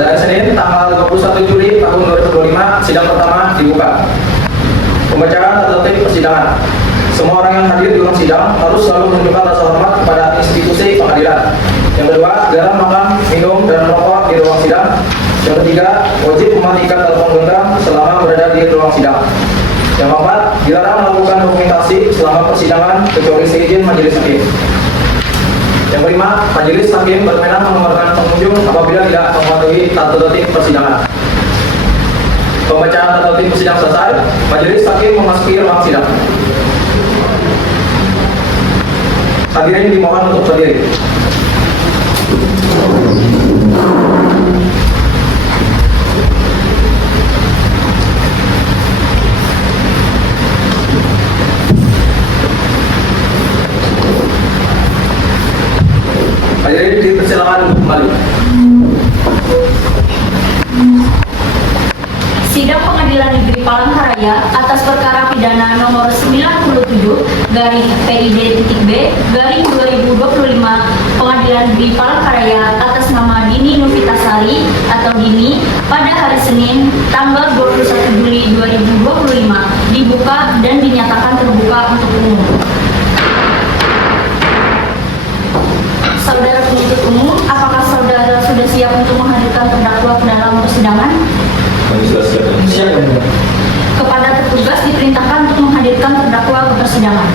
Pada hari Senin, tanggal 21 Juli tahun 2025, sidang pertama dibuka. Pembacaan tata tertib persidangan. Semua orang yang hadir di ruang sidang harus selalu menunjukkan rasa hormat kepada institusi pengadilan. Yang kedua, jarang makan, minum, dan merokok di ruang sidang. Yang ketiga, wajib mematikan telepon genggam selama berada di ruang sidang. Yang keempat, dilarang melakukan dokumentasi selama persidangan kecuali seizin majelis hakim. Yang kelima, majelis hakim berwenang mengeluarkan pengunjung apabila tidak mematuhi tata tertib persidangan. Pembacaan tata tertib persidangan selesai, majelis hakim memasuki ruang sidang. Hadirin dimohon untuk berdiri. Hadirin dipersilakan untuk kembali. Sidang Pengadilan Negeri Palangkaraya atas perkara pidana nomor 97/PID.B/2025 Pengadilan Negeri Palangkaraya atas nama Dini Novitasari atau Dini pada hari Senin tanggal 21 Juli 2025 dibuka dan dinyatakan terbuka untuk umum. Saudara penuntut umum, apakah saudara sudah siap untuk menghadirkan terdakwa ke dalam persidangan? Siap. Kepada petugas diperintahkan untuk menghadirkan terdakwa ke persidangan.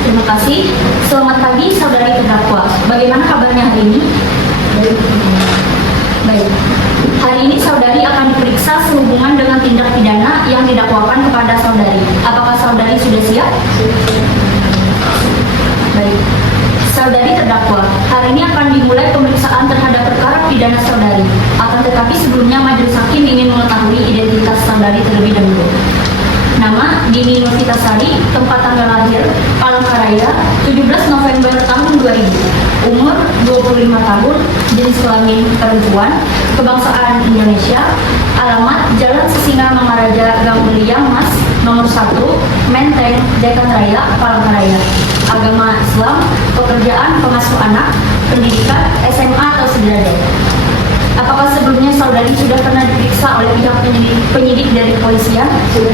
Terima kasih. Selamat pagi, saudari terdakwa. Bagaimana kabarnya hari ini? Baik. Hari ini saudari akan diperiksa sehubungan dengan tindak pidana yang didakwakan kepada saudari. Apakah saudari sudah siap? Baik. Saudari terdakwa, hari ini akan dimulai pemeriksaan terhadap perkara pidana saudari. Akan tetapi sebelumnya majelis hakim ingin mengetahui identitas saudari terlebih dahulu. Nama Dini Novitasari, tempat tanggal lahir Palangkaraya 17 November tahun 2000, umur 25 tahun, jenis kelamin perempuan, kebangsaan Indonesia, alamat Jalan Sisinga Mangaraja Gang Mulia Mas, nomor 1, Menteng, Jakarta Raya, Palangkaraya. Agama Islam, pekerjaan pengasuh anak, pendidikan SMA atau sederajat. Apakah sebelumnya saudari sudah pernah diperiksa oleh pihak penyidik dari kepolisian? Sudah.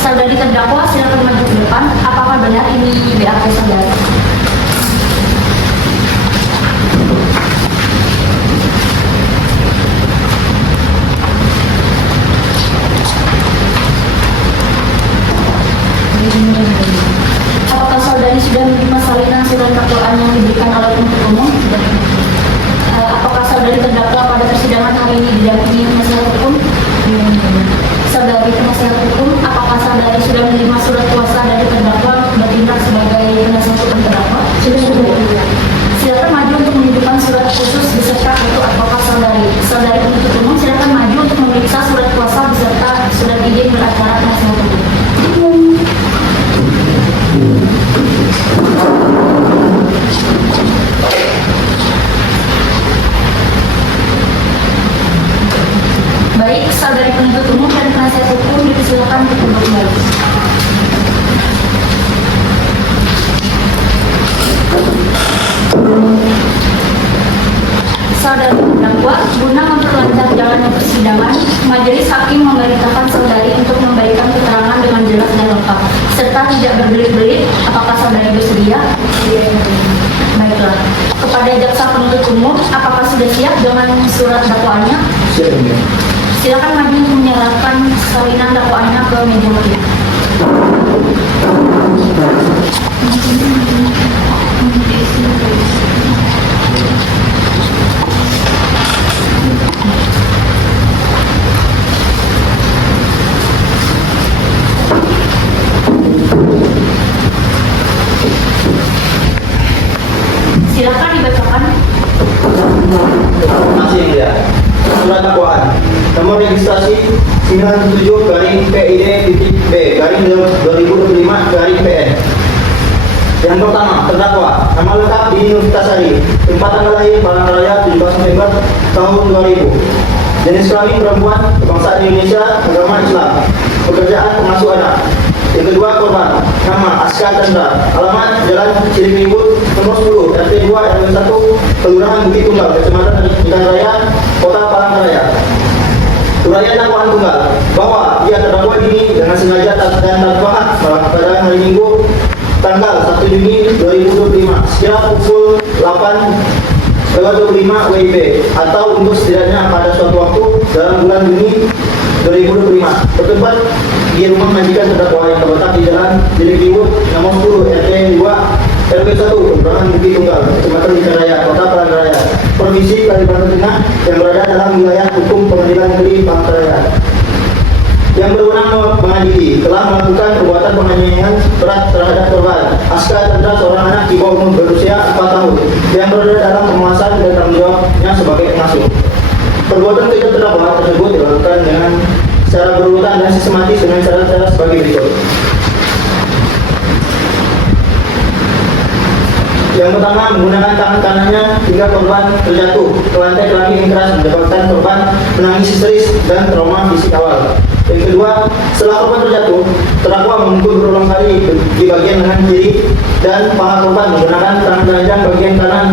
Saudari terdakwa silakan maju ke depan. Apakah benar ini BAP saudari? Apakah saudari sudah menerima salinan surat dakwaan yang diberikan oleh penuntut umum? Apakah saudari terdakwa pada persidangan hari ini didampingi penasihat hukum? Saudari penasihat hukum, apakah saudari sudah menerima surat kuasa dari terdakwa bertindak sebagai penasihat hukum terdakwa? Sudah. Silakan maju untuk menunjukkan surat khusus beserta kartu advokat saudari. Saudari penuntut umum silakan maju untuk memeriksa surat kuasa beserta surat izin beracara penasihat hukum. Baik, saudari penuntut umum dan penasihat hukum dipersilakan untuk duduk kembali. Saudari terdakwa, guna memperlancar jalannya persidangan, majelis hakim memerintahkan saudari untuk memberikan keterangan dengan jelas dan lengkap, serta tidak berbelit-belit. Apakah saudari bersedia? Baiklah. Kepada jaksa penuntut umum, apakah sudah siap dengan surat dakwaannya? Siap. Silakan maju untuk menyerahkan salinan dakwaannya ke meja hakim. Silakan dibacakan. Terima kasih ya. Surat dakwaan nomor registrasi 97/PID.B/2025/PN. Yang pertama, terdakwa nama lengkap Dini Novitasari, tempat tanggal lahir Palangkaraya 17 November tahun 2000, jenis kelamin perempuan, kebangsaan Indonesia, agama Islam, pekerjaan pengasuh anak, Kelurahan Bukit Tunggal, Kecamatan Ikan Raya, Kota Palangkaraya. Uraian dakwaan tunggal bahwa ia terdakwa ini dengan sengaja dan tanpa hak pada hari Minggu tanggal 1 Juni 2025 sekira pukul 8.25 WIB atau untuk setidaknya pada suatu waktu dalam bulan Juni 2025 bertempat di rumah majikan terdakwa yang terletak di Jalan Bilik Timur nomor 10 RT 2 RW 1 Kelurahan Bukit Tunggal, Kecamatan Ikan Raya, Kota Palangkaraya, Provinsi Kalimantan Tengah yang berada dalam wilayah hukum Pengadilan Negeri Palangkaraya. Yang berwenang mengadili telah melakukan perbuatan penganiayaan berat terhadap korban Aska Chandra, seorang anak di bawah umur berusia 4 tahun yang berada dalam pengawasan dan tanggung jawabnya sebagai pengasuh. Perbuatan ketiga terdakwa tersebut dilakukan dengan secara berurutan dan sistematis dengan cara-cara sebagai berikut. Yang pertama, menggunakan tangan kanannya hingga korban terjatuh ke lantai kaki yang keras menyebabkan korban menangis histeris dan trauma fisik awal. Yang kedua, setelah korban terjatuh, terdakwa memukul berulang kali di bagian lengan kiri dan paha korban menggunakan tangan telanjang bagian kanan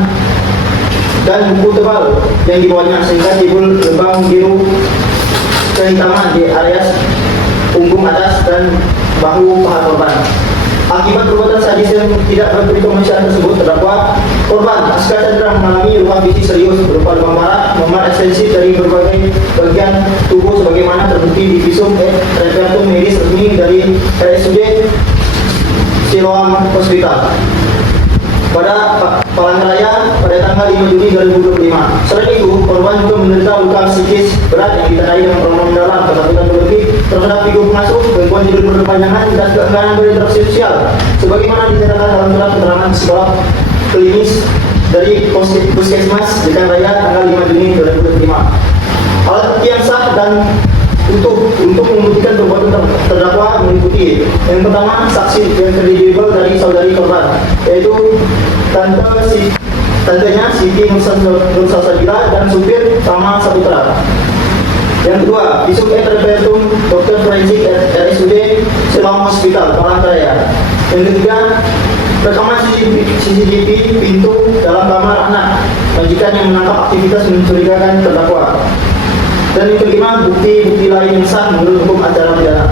dan buku tebal yang dibawanya sehingga timbul lubang biru kehitaman di area punggung atas dan bahu paha korban. Akibat perbuatan sadis yang tidak berperi kemanusiaan tersebut, terdakwa korban Aska Chandra mengalami luka fisik serius berupa luka memar ekstensif dari berbagai bagian tubuh sebagaimana terbukti di visum et repertum medis resmi dari RSUD Siloam Hospital pada Palangkaraya pada tanggal 5 Juni 2025. Selain itu, korban juga menderita luka psikis berat yang ditandai dengan trauma mendalam, ketakutan berlebih terhadap figur pengasuh, gangguan tidur berkepanjangan, dan keengganan berinteraksi sosial, sebagaimana dinyatakan dalam surat keterangan psikolog klinis dari Puskesmas Ikan Raya tanggal 5 Juni 2025. Alat bukti yang sah dan untuk membuktikan perbuatan terdakwa meliputi yang pertama, saksi yang kredibel dari saudari korban, yaitu tantenya Siti Nursasabila dan supir Tama Saputra. Yang kedua, visum et repertum dokter forensik RSUD Siloam Hospital Palangkaraya. Yang ketiga, rekaman CCTV pintu dalam kamar anak majikan yang menangkap aktivitas mencurigakan terdakwa. Dan yang kelima, bukti-bukti lain yang sah menurut hukum acara pidana.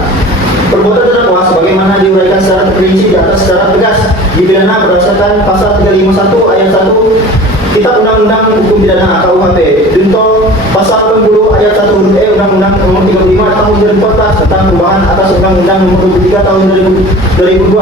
Perbuatan terdakwa sebagaimana diuraikan secara terperinci di atas secara tegas dipidana berdasarkan pasal 351 ayat 1 Kitab Undang-Undang Hukum Pidana KUHP, junto pasal 60 ayat 1 huruf E Undang-Undang Nomor 35 Tahun 2014 tentang perubahan atas Undang-Undang Nomor 23 Tahun 2002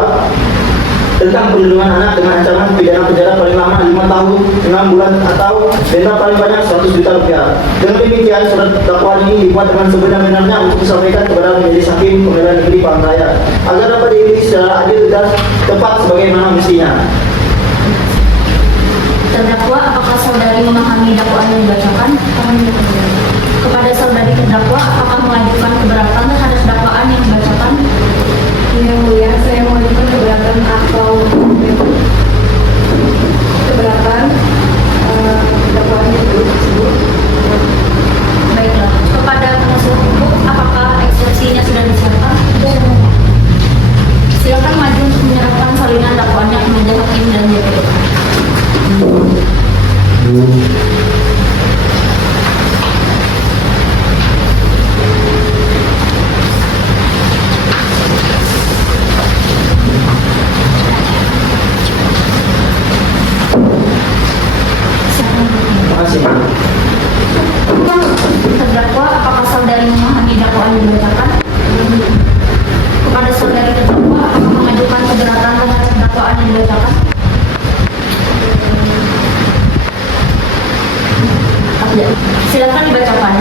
tentang perlindungan anak dengan ancaman pidana penjara paling lama 5 tahun 6 bulan atau denda paling banyak 100 juta rupiah. Dengan demikian, surat dakwaan ini dibuat dengan sebenar-benarnya untuk disampaikan kepada Majelis Hakim Pengadilan Negeri Palangkaraya agar dapat diuji secara adil dan tepat sebagaimana mestinya. Terdakwa, apakah saudari memahami dakwaan yang dibacakan? Kepada saudari terdakwa, apakah mengajukan keberatan terhadap dakwaan yang dibacakan? Yang mulia, saya mengajukan keberatan atau keberatan dakwaan yang tersebut. Baiklah, kepada penasihat hukum, apakah eksepsinya sudah disiapkan? Silakan maju untuk menyerahkan salinan dakwaannya ke meja hakim dan JPD. Terdakwa, apakah saudari memahami dakwaan yang dibacakan? Kepada saudari terdakwa, apakah mengajukan keberatan terhadap dakwaan yang dibacakan? Silakan dibacakan.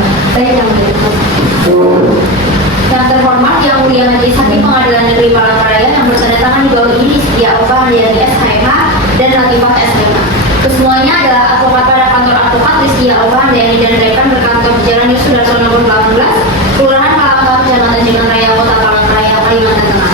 Yang terhormat, yang mulia Majelis Hakim Pengadilan Negeri Palangkaraya yang bersandar tangan di bawah ini Setia Alfa Handayani SHMH dan Latifah SHMH. Kesemuanya adalah advokat pada kantor advokat Setia Alfa Handayani dan rekan berkantor di Jalan Yusuf Darso nomor 18, Kelurahan Palangka, Kecamatan Ikan Raya, Kota Palangkaraya, Kalimantan Tengah.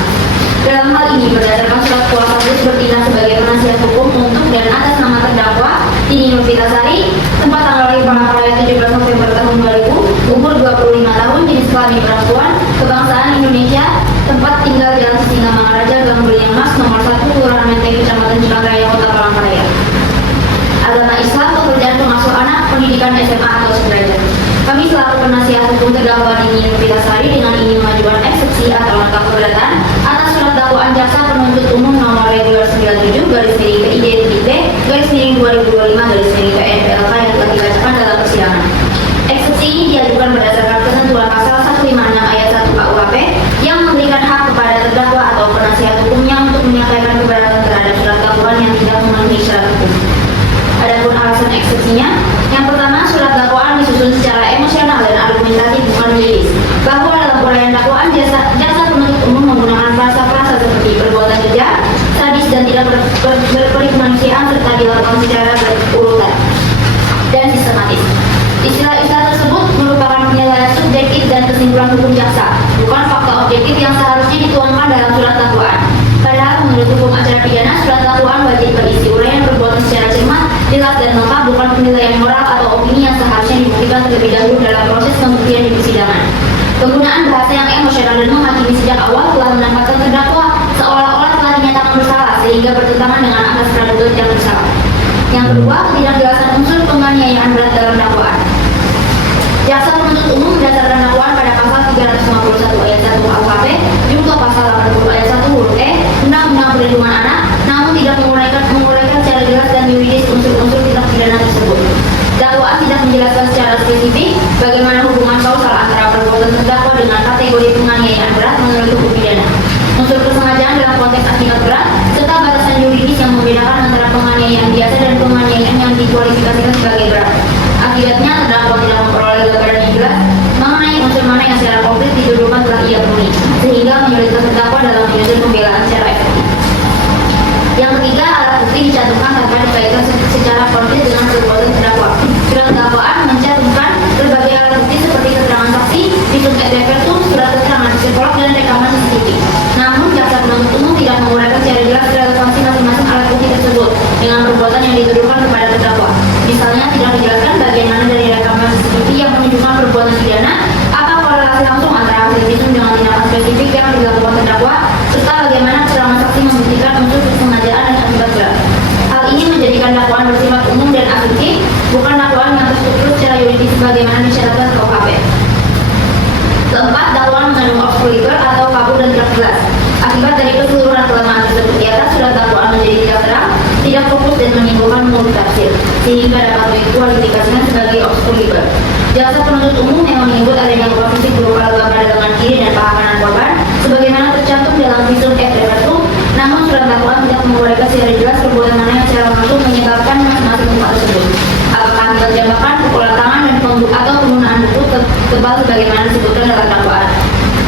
Dalam hal ini berdasarkan surat kuasa hukum bertindak sebagai penasihat hukum untuk dan atas nama terdakwa Tini Nurfitasari, tempat tanggal lahir Palangkaraya 17 November tahun 2000, umur 25 tahun, jenis kelamin perempuan, kebangsaan Indonesia, tempat tinggal Jalan Sisingamangaraja, Gang Beliang Mas, nomor 1, Kelurahan Menteng, Kecamatan Ikan Raya, Kota Palangkaraya. Agama Islam, pendidikan SMA atau sederajat. Kami selaku penasihat hukum terdakwa Nini Novitasari dengan ingin mengajukan eksepsi atau nota keberatan atas surat dakwaan jaksa penuntut umum nomor reguler 97 garis miring PID titik B garis miring 2025 garis miring PNPLK yang telah dibacakan dalam persidangan. Eksepsi ini diajukan berdasarkan ketentuan pasal 156 ayat 1 KUHP yang memberikan hak kepada terdakwa atau penasihat hukumnya untuk menyampaikan keberatan terhadap surat dakwaan yang tidak memenuhi syarat hukum. Adapun alasan eksepsinya, yang pertama, surat dakwaan disusun secara emosional dan argumentatif bukan yuridis. Bahwa dalam uraian dakwaan jaksa penuntut umum menggunakan frasa-frasa seperti perbuatan kejam, sadis dan tidak berperikemanusiaan serta dilakukan secara berurutan dan sistematis. Istilah-istilah tersebut merupakan penilaian subjektif dan kesimpulan hukum jaksa, bukan fakta objektif yang seharusnya dituangkan dalam surat dakwaan. Padahal menurut hukum acara pidana, surat dakwaan wajib berisi uraian perbuatan secara cermat, jelas dan lengkap, bukan penilaian moral atau opini yang seharusnya dibuktikan terlebih dahulu dalam proses pembuktian di persidangan. Penggunaan bahasa yang emosional dan menghakimi sejak awal telah menempatkan terdakwa seolah-olah telah dinyatakan bersalah sehingga bertentangan dengan asas praduga yang bersalah. Yang kedua, ketidakjelasan unsur penganiayaan berat dalam dakwaan. Jaksa penuntut umum berdasarkan dakwaan pada pasal 351 ayat 1 KUHP juga pasal 80 ayat 1 huruf E Undang-Undang Perlindungan Anak, namun tidak menguraikan secara jelas dan yuridis unsur-unsur tindak pidana tersebut. Dakwaan tidak menjelaskan secara spesifik bagaimana hubungan kausal antara perbuatan terdakwa dengan kategori penganiayaan berat menurut hukum pidana, unsur kesengajaan dalam konteks akibat berat, serta batasan yuridis yang membedakan antara penganiayaan biasa dan penganiayaan yang dikualifikasikan sebagai berat. Akibatnya, terdakwa tidak memperoleh gambaran yang jelas mengenai unsur mana yang secara konkret dituduhkan telah ia penuhi, sehingga menyulitkan terdakwa dalam menyusun pembelaan secara efektif. Yang ketiga, alat bukti dicantumkan tanpa dikaitkan secara konkret dengan perbuatan terdakwa. Surat dakwaan mencantumkan berbagai alat bukti seperti keterangan saksi, visum et repertum, surat keterangan psikolog, dan rekaman CCTV. Namun, jaksa penuntut umum tidak menguraikan secara jelas relevansi masing-masing alat bukti tersebut dengan perbuatan yang dituduhkan kepada terdakwa. Misalnya, tidak dijelaskan bagian mana dari rekaman CCTV yang menunjukkan perbuatan pidana, apa korelasi langsung antara hasil visum dengan tindakan spesifik yang dilakukan terdakwa, serta bagaimana keterangan saksi membuktikan unsur kesengajaan dan akibat berat. Hal ini menjadikan dakwaan bersifat umum dan asumtif, bukan dakwaan yang terstruktur secara yuridis sebagaimana disyaratkan KUHP. Keempat, dakwaan mengandung obscurity atau kabur dan tidak jelas. Akibat dari keseluruhan kelemahan tersebut di atas, surat dakwaan menjadi tidak terang, tidak fokus dan menimbulkan multitafsir, sehingga dapat dikualifikasikan sebagai obscurity. Jaksa penuntut umum yang menyebut adanya luka fisik berupa luka pada lengan kiri dan paha kanan korban, sebagaimana tercantum dalam visum et repertum, namun surat dakwaan tidak menguraikan secara jelas perbuatan mana yang secara langsung menyebabkan masing-masing luka tersebut. Apakah akibat tembakan, pukulan tangan, dan atau penggunaan buku tebal sebagaimana disebutkan dalam dakwaan.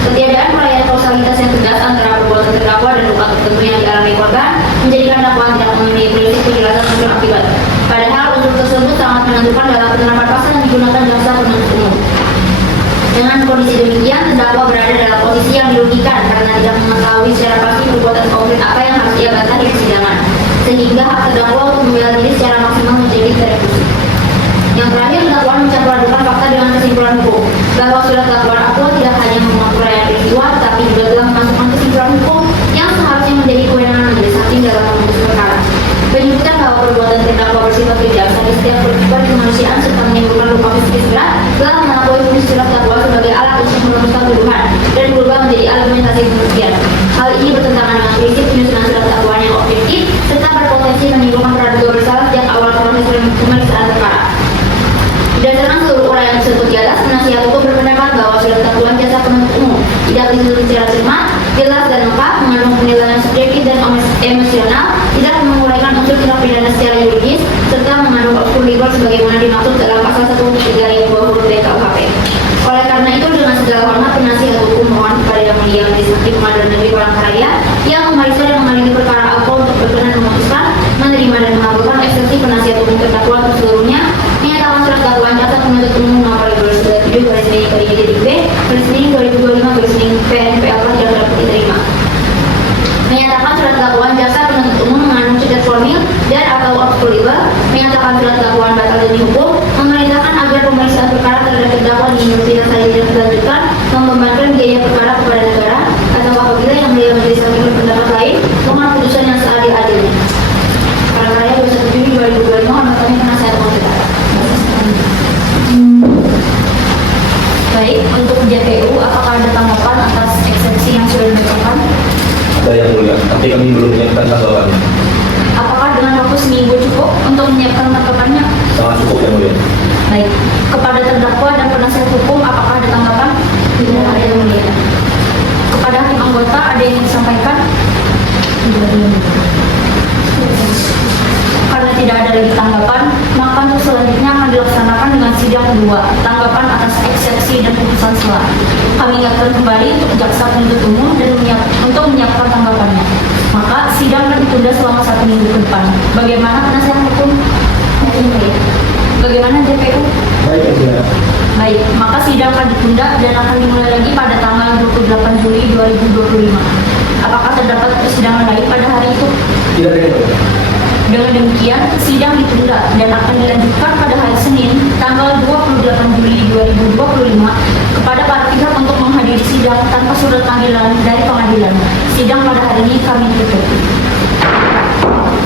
Ketiadaan perayaan kausalitas yang tegas antara perbuatan terdakwa dan luka tertentu yang dialami korban menjadikan dakwaan tidak memenuhi prinsip penjelasan unsur akibat. Padahal unsur tersebut sangat menentukan dalam penerapan pasal yang digunakan jaksa penuntut umum. Dengan kondisi demikian, terdakwa berada dalam posisi yang dirugikan karena tidak mengetahui secara pasti perbuatan konkret apa yang harus ia bantah di persidangan, sehingga hak terdakwa untuk membela diri secara maksimal menjadi tereduksi. Yang terakhir, dakwaan mencampur adukan fakta dengan kesimpulan hukum bahwa surat dakwaan aqua tidak hanya memuat uraian peristiwa, tetapi juga telah memasukkan kesimpulan hukum yang seharusnya menjadi kewenangan majelis hakim dalam memutus perkara. Penyebutan bahwa perbuatan terdakwa bersifat tidak sadis dan bersifat kemanusiaan serta menimbulkan luka psikis berat telah mengakui fungsi surat dakwaan sebagai alat untuk merumuskan tuduhan dan berubah menjadi argumentasi pembuktian. Hal ini bertentangan dengan prinsip penyusunan surat dakwaan yang objektif serta berpotensi menimbulkan praduga bersalah sejak awal proses pemeriksaan perkara. Berdasarkan seluruh uraian tersebut di atas, penasihat hukum berpendapat bahwa surat dakwaan jaksa penuntut umum tidak disusun secara cermat, jelas dan lengkap, mengandung penilaian subjektif dan emosional, tidak menguraikan unsur tindak pidana secara yuridis, serta mengandung obscurity sebagaimana dimaksud dalam pasal 1 ayat 2 huruf B KUHP. Oleh karena itu, dengan segala hormat, penasihat hukum mohon kepada Yang Mulia Majelis Hakim Pengadilan Negeri Palangkaraya yang memeriksa dan mengadili perkara aqua untuk berkenan memutuskan, menerima dan mengabulkan eksepsi penasihat hukum terdakwa untuk seluruhnya, menyatakan surat dakwaan jaksa penuntut umum nomor 297 garis miring PID titik B garis miring 2025 garis miring PNPLK tidak dapat diterima. Menyatakan surat dakwaan jaksa penuntut umum mengandung cacat formil dan atau obscurity, menyatakan surat dakwaan batal demi hukum, memerintahkan agar pemeriksaan perkara terhadap terdakwa di Universitas tidak dilanjutkan, membebankan biaya perkara kepada negara, atau apabila Yang Mulia Majelis Hakim berpendapat lain, mohon putusan yang seadil-adilnya. Palangkaraya 21 Juni 2025, hormat kami penasihat hukum tetap. Ada yang mulia, tapi kami belum menyiapkan tanggapannya. Apakah dengan waktu seminggu cukup untuk menyiapkan tanggapannya? Sangat cukup yang mulia. Baik. Kepada terdakwa dan penasihat hukum, apakah ada tanggapan? Tidak ada yang mulia. Kepada hakim anggota, ada yang ingin disampaikan? Tidak ada yang mulia. Karena tidak ada lagi tanggapan, maka untuk selanjutnya akan dilaksanakan dengan sidang kedua, tanggapan atas eksepsi dan putusan sela. Kami ingatkan kembali untuk jaksa penuntut umum dan untuk menyiapkan tanggapannya. Maka sidang akan ditunda selama 1 minggu ke depan. Bagaimana penasihat hukum? Bagaimana JPU? Baik yang mulia. Baik, maka sidang akan ditunda dan akan dimulai lagi pada tanggal 28 Juli 2025. Apakah terdapat persidangan lain pada hari itu? Tidak ada yang mulia. Dengan demikian, sidang ditunda dan akan dilanjutkan pada hari Senin, tanggal 28 Juli 2025, kepada para pihak untuk menghadiri sidang tanpa surat panggilan dari pengadilan. Sidang pada hari ini kami tutup.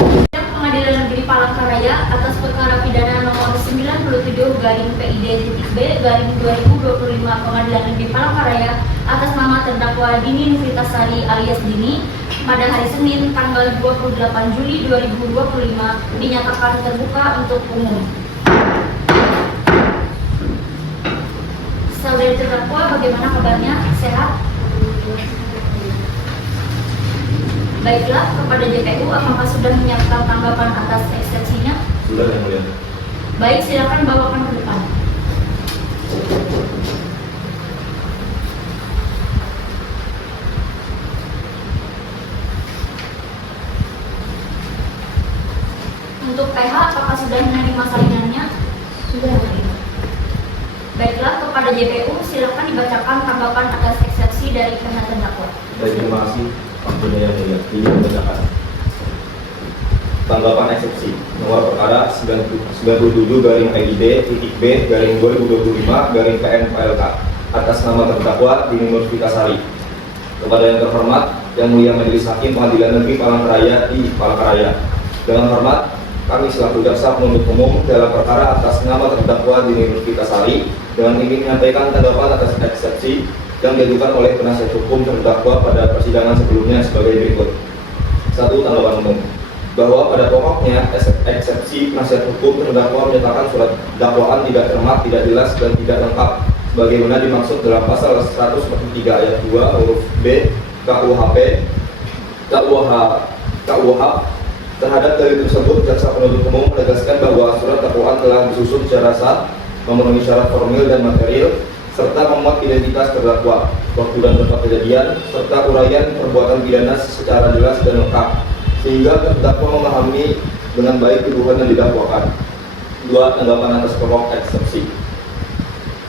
Sidang Pengadilan Negeri Palangkaraya atas perkara pidana nomor 97-B/2025 Pengadilan Negeri Palangkaraya atas nama terdakwa Dini Nurfitasari alias Dini pada hari Senin tanggal 28 Juli 2025 dinyatakan terbuka untuk umum. Saudari terdakwa, bagaimana kabarnya? Sehat? Baiklah, kepada JPU, apakah sudah menyiapkan tanggapan atas eksepsinya? Sudah yang mulia. Baik, silakan bawakan ke depan. Untuk PH, apakah sudah menerima salinannya? Sudah. Baiklah, kepada JPU, silakan dibacakan tanggapan atas eksepsi dari pihak terdakwa. Baik, terima kasih. Waktunya yang mulia. Ini membacakan tanggapan eksepsi nomor perkara 97-IDD-B/2025-PN-PLK atas nama terdakwa Dini Nurfitasari. Kepada yang terhormat, Yang Mulia Majelis Hakim Pengadilan Negeri Palangkaraya di Palangkaraya. Dengan hormat, kami selaku jaksa penuntut umum dalam perkara atas nama terdakwa Dini Nurfitasari dengan ingin menyampaikan tanggapan atas eksepsi yang diajukan oleh penasihat hukum terdakwa pada persidangan sebelumnya sebagai berikut. 1. Tanggapan umum bahwa pada pokoknya eksepsi penasihat hukum terdakwa menyatakan surat dakwaan tidak cermat, tidak jelas, dan tidak lengkap sebagaimana dimaksud dalam pasal 143 ayat 2 huruf B KUHP terhadap dalil tersebut. Jaksa penuntut umum menegaskan bahwa surat dakwaan telah disusun secara sah, memenuhi syarat formil dan material, serta memuat identitas terdakwa, waktu dan tempat kejadian, serta uraian perbuatan pidana secara jelas dan lengkap, sehingga terdakwa memahami dengan baik tuduhan yang didakwakan. 2. Tanggapan atas pokok eksepsi.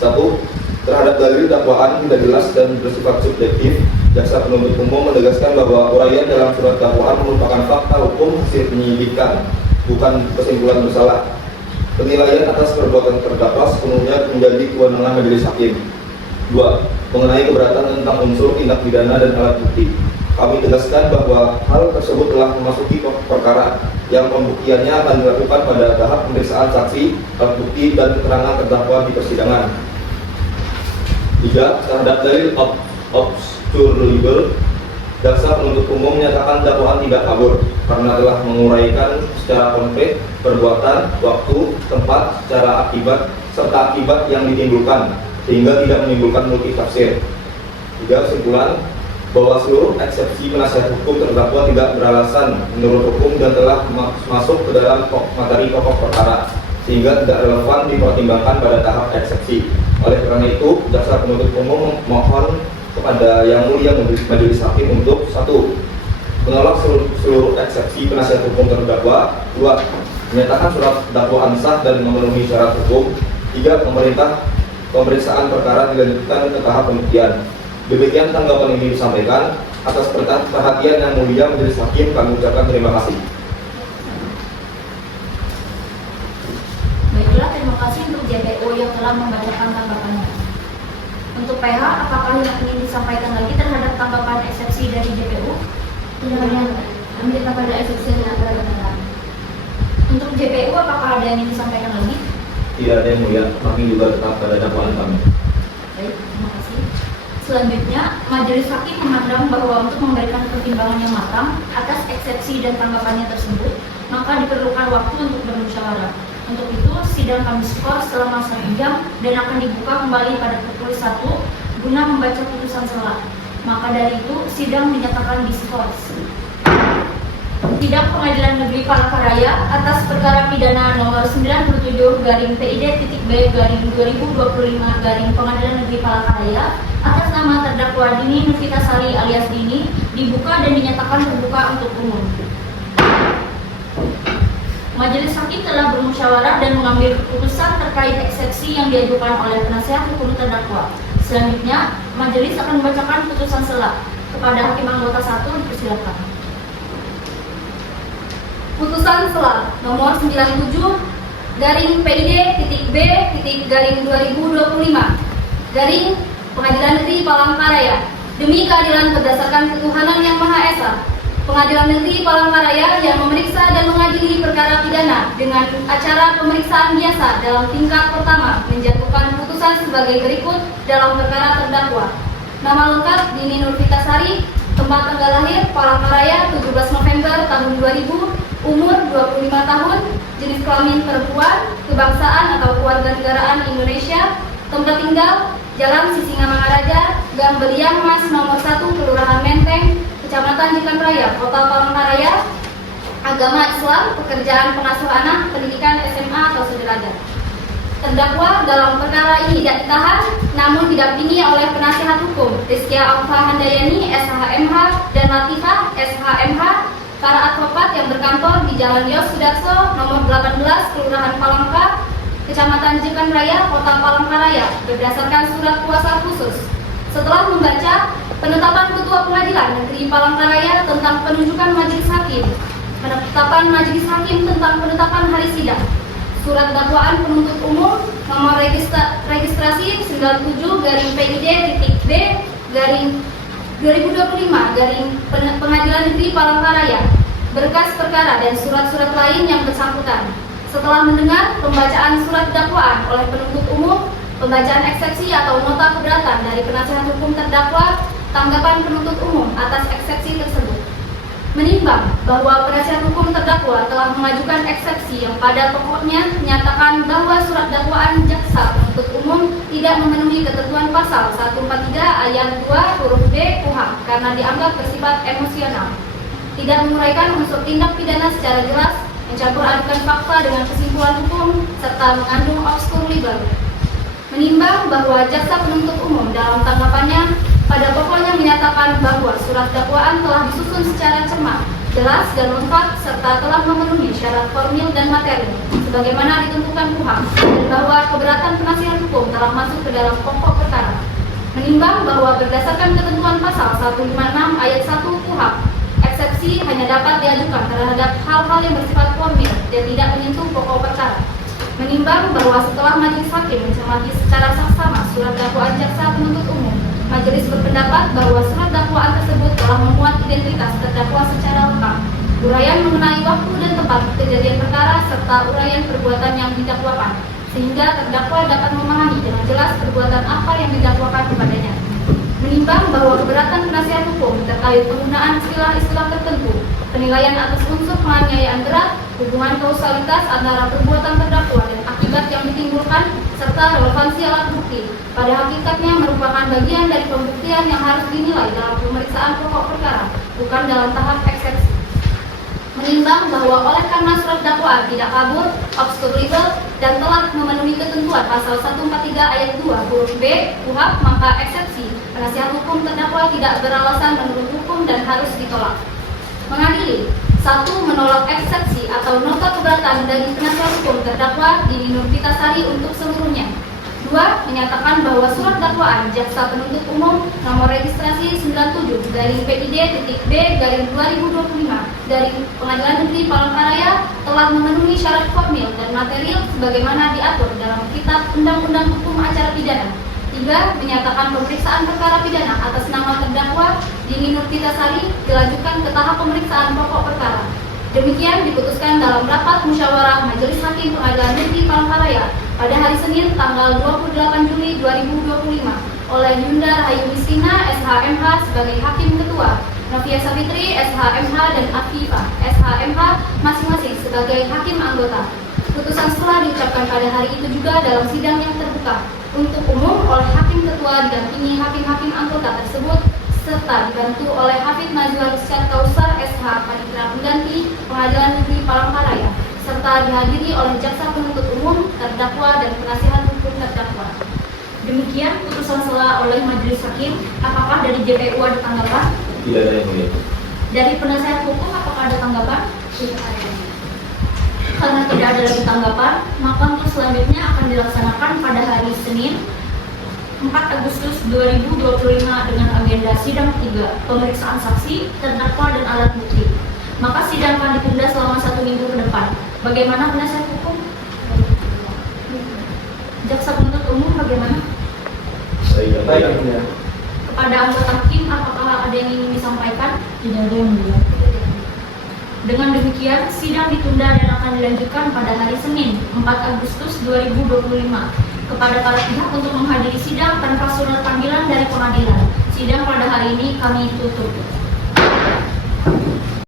1. Terhadap dalil dakwaan tidak jelas dan bersifat subjektif, jaksa penuntut umum menegaskan bahwa uraian dalam surat dakwaan merupakan fakta hukum hasil penyidikan, bukan kesimpulan bersalah. Penilaian atas perbuatan terdakwa sepenuhnya menjadi kewenangan majelis hakim. 2. Mengenai keberatan tentang unsur tindak pidana dan alat bukti, kami tegaskan bahwa hal tersebut telah memasuki perkara yang pembuktiannya akan dilakukan pada tahap pemeriksaan saksi, alat bukti, dan keterangan terdakwa di persidangan. 3. Terhadap dalil obstruable, jaksa penuntut umum menyatakan dakwaan tidak kabur karena telah menguraikan secara konkret perbuatan, waktu, tempat, secara akibat, serta akibat yang ditimbulkan, sehingga tidak menimbulkan multitafsir. 3. Kesimpulan bahwa seluruh eksepsi penasihat hukum terdakwa tidak beralasan menurut hukum dan telah masuk ke dalam materi pokok perkara, sehingga tidak relevan dipertimbangkan pada tahap eksepsi. Oleh karena itu, jaksa penuntut umum mohon kepada Yang Mulia Majelis Hakim untuk 1. Menolak seluruh eksepsi penasihat hukum terdakwa. 2. Menyatakan surat dakwaan sah dan memenuhi syarat hukum. 3. Pemerintah pemeriksaan perkara dilanjutkan ke tahap pembuktian. Demikian tanggapan ini disampaikan. Atas perhatian Yang Mulia Majelis Hakim, kami ucapkan terima kasih. Baiklah, terima kasih untuk JPU yang telah membacakan tanggapannya. Untuk PH, apakah yang ingin disampaikan lagi terhadap tanggapan eksepsi dari JPU? Tidak ada. Kami tetap pada eksepsi yang ada benar. Untuk JPU, apakah ada yang ingin disampaikan lagi? Tidak ada yang mulia, kami juga tetap pada dakwaan kami. Baik, terima kasih. Selanjutnya, majelis hakim memandang bahwa untuk memberikan pertimbangan yang matang atas eksepsi dan tanggapannya tersebut, maka diperlukan waktu untuk bermusyawarah. Untuk itu, sidang kami skor selama 1 jam dan akan dibuka kembali pada pukul 1 guna membaca putusan sela. Maka dari itu, sidang dinyatakan diskors. Sidang Pengadilan Negeri Palangkaraya atas perkara pidana nomor 97-PID-B-2025 Pengadilan Negeri Palangkaraya atas nama terdakwa Dini Novitasari alias Dini dibuka dan dinyatakan terbuka untuk umum. Majelis hakim telah bermusyawarah dan mengambil keputusan terkait eksepsi yang diajukan oleh penasihat hukum terdakwa. Selanjutnya, majelis akan membacakan putusan sela. Kepada hakim anggota 1 dipersilakan. Putusan sela nomor 97-PID-B-2025 Pengadilan Negeri Palangkaraya. Demi keadilan berdasarkan ketuhanan yang Maha Esa, Pengadilan Negeri Palangkaraya yang memeriksa dan mengadili perkara pidana dengan acara pemeriksaan biasa dalam tingkat pertama menjatuhkan putusan sebagai berikut dalam perkara terdakwa. Nama lengkap Dini Novitasari, tempat tanggal lahir Palangkaraya 17 November tahun 2000, umur 25 tahun, jenis kelamin perempuan, kebangsaan atau kewarganegaraan Indonesia, tempat tinggal Jalan Sisingamangaraja, Gang Beliang Mas nomor 1, Kelurahan Menteng, Kecamatan Jekan Raya, Kota Palangkaraya, agama Islam, pekerjaan pengasuh anak, pendidikan SMA atau sederajat. Terdakwa dalam perkara ini tidak ditahan, namun didampingi oleh penasihat hukum Rizkia Alfa Handayani, SHMH, dan Latifah, SHMH, para advokat yang berkantor di Jalan Yos Sudarso, nomor 18, Kelurahan Palangka, Kecamatan Jekan Raya, Kota Palangkaraya, berdasarkan surat kuasa khusus. Setelah membaca penetapan Ketua Pengadilan Negeri Palangkaraya tentang penunjukan majelis hakim, penetapan majelis hakim tentang penetapan hari sidang, surat dakwaan penuntut umum nomor registrasi 97-B-2025 Pengadilan Negeri Palangkaraya, berkas perkara dan surat-surat lain yang bersangkutan. Setelah mendengar pembacaan surat dakwaan oleh penuntut umum, pembacaan eksepsi atau nota keberatan dari penasihat hukum terdakwa, tanggapan penuntut umum atas eksepsi tersebut. Menimbang bahwa penasihat hukum terdakwa telah mengajukan eksepsi yang pada pokoknya menyatakan bahwa surat dakwaan jaksa penuntut umum tidak memenuhi ketentuan pasal 143 ayat 2 huruf B KUHP karena dianggap bersifat emosional, tidak menguraikan unsur tindak pidana secara jelas, mencampur adukan fakta dengan kesimpulan hukum, serta mengandung obskur legal. Menimbang bahwa jaksa penuntut umum dalam tanggapannya pada pokoknya menyatakan bahwa surat dakwaan telah disusun secara cermat, jelas dan lengkap, serta telah memenuhi syarat formil dan materi sebagaimana ditentukan KUHP, dan bahwa keberatan penasihat hukum telah masuk ke dalam pokok perkara. Menimbang bahwa berdasarkan ketentuan pasal 156 ayat 1 KUHP, eksepsi hanya dapat diajukan terhadap hal-hal yang bersifat formil dan tidak menyentuh pokok perkara. Menimbang bahwa setelah majelis hakim mencermati secara saksama surat dakwaan jaksa penuntut umum, majelis berpendapat bahwa surat dakwaan tersebut telah memuat identitas terdakwa secara lengkap, uraian mengenai waktu dan tempat kejadian perkara, serta uraian perbuatan yang didakwakan, sehingga terdakwa dapat memahami dengan jelas perbuatan apa yang didakwakan kepadanya. Menimbang bahwa keberatan penasihat hukum terkait penggunaan istilah-istilah tertentu, penilaian atas unsur penganiayaan berat, hubungan kausalitas antara perbuatan terdakwa dan akibat yang ditimbulkan, serta relevansi alat bukti, pada hakikatnya merupakan bagian dari pembuktian yang harus dinilai dalam pemeriksaan pokok perkara, bukan dalam tahap eksepsi. Menimbang bahwa oleh karena surat dakwaan tidak kabur, obskur legal, dan telah memenuhi ketentuan pasal 143 ayat 2 huruf B KUHP, maka eksepsi penasihat hukum terdakwa tidak beralasan menurut hukum dan harus ditolak. Mengadili 1. Menolak eksepsi atau nota keberatan dari penasihat hukum terdakwa Dini Novitasari untuk seluruhnya. 2. Menyatakan bahwa surat dakwaan jaksa penuntut umum nomor registrasi 97-PID-B-2025 dari Pengadilan Negeri Palangkaraya telah memenuhi syarat formil dan material sebagaimana diatur dalam Kitab Undang-Undang Hukum Acara Pidana. 3. Menyatakan pemeriksaan perkara pidana atas nama terdakwa Dini Novitasari dilanjutkan ke tahap pemeriksaan pokok perkara. Demikian diputuskan dalam rapat musyawarah Majelis Hakim Pengadilan Negeri Palangkaraya pada hari Senin tanggal 28 Juli 2025 oleh Yunda Rahayu Mistina, SHMH sebagai Hakim Ketua, Novia Savitri, SHMH, dan Afifah, SHMH masing-masing sebagai Hakim Anggota. Putusan setelah diucapkan pada hari itu juga dalam sidang yang terbuka untuk umum oleh Hakim Ketua didampingi hakim-hakim anggota tersebut serta dibantu oleh Hafid Najwa Rizkyat Kausar, SH, Panitera Pengganti Pengadilan Negeri Palangkaraya, serta dihadiri oleh Jaksa Penuntut Umum, terdakwa, dan penasihat hukum terdakwa. Demikian putusan selah oleh Majelis Hakim. Apakah dari JPU ada tanggapan? Tidak ada yang mulia. Dari penasihat hukum apakah ada tanggapan? Tidak ada. Karena tidak ada lagi tanggapan, maka untuk selanjutnya akan dilaksanakan pada hari Senin 4 Agustus 2025 dengan agenda sidang 3, pemeriksaan saksi, terdakwa, dan alat bukti. Maka sidang akan ditunda selama 1 minggu ke depan. Bagaimana penasihat hukum? Jaksa penuntut umum bagaimana? Baik, Baik, ya. Kepada anggota hakim, apakah ada yang ingin disampaikan? Tidak ada yang mulia. Dengan demikian, sidang ditunda dan akan dilanjutkan pada hari Senin 4 Agustus 2025. Kepada para pihak untuk menghadiri sidang tanpa surat panggilan dari pengadilan. Sidang pada hari ini kami tutup.